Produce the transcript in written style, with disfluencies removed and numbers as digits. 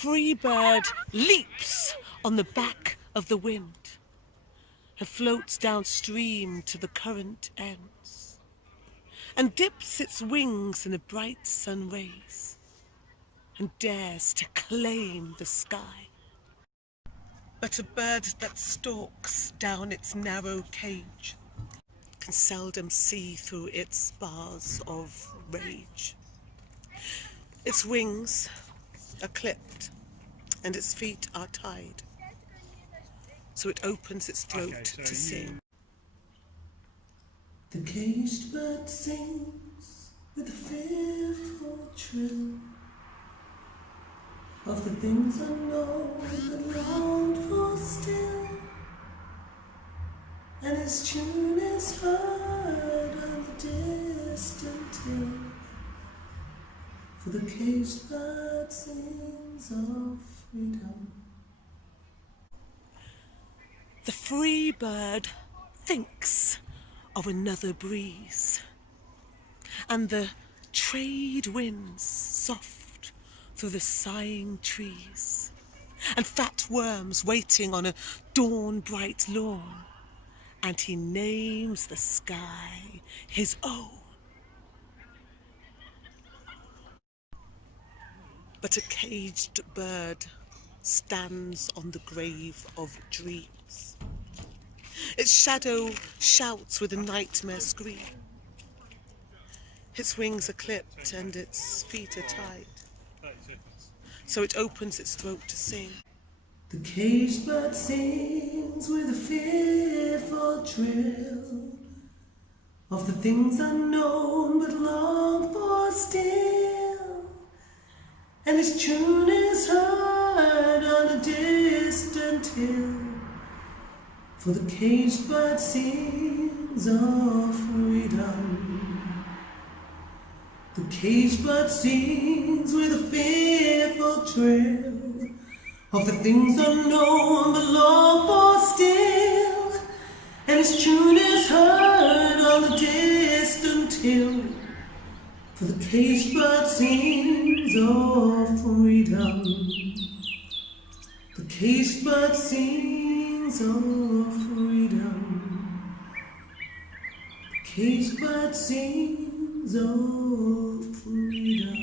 free bird leaps on the back of the wind and floats downstream to the current ends and dips its wings in the bright sun rays and dares to claim the sky. But a bird that stalks down its narrow cage can seldom see through its bars of rage. Its wings are clipped and its feet are tied, so it opens its throat to sing. The caged bird sings with a fearful trill of the things unknown that longed for still, and his tune is heard on the distant hill. For the caged bird sings of freedom. The free bird thinks of another breeze, and the trade winds soft through the sighing trees, and fat worms waiting on a dawn-bright lawn, and he names the sky his own. But a caged bird stands on the grave of dreams. Its shadow shouts with a nightmare scream. Its wings are clipped and its feet are tied, so it opens its throat to sing. The caged bird sings with a fearful trill of the things unknown but long for still, and his tune is heard on a distant hill. For the caged bird sings of freedom. The caged bird sings with a fearful trill of the things unknown but long for still, and his tune is heard on the distant hill. For the caged bird sings of freedom. The caged bird sings of freedom. The caged bird sings of freedom.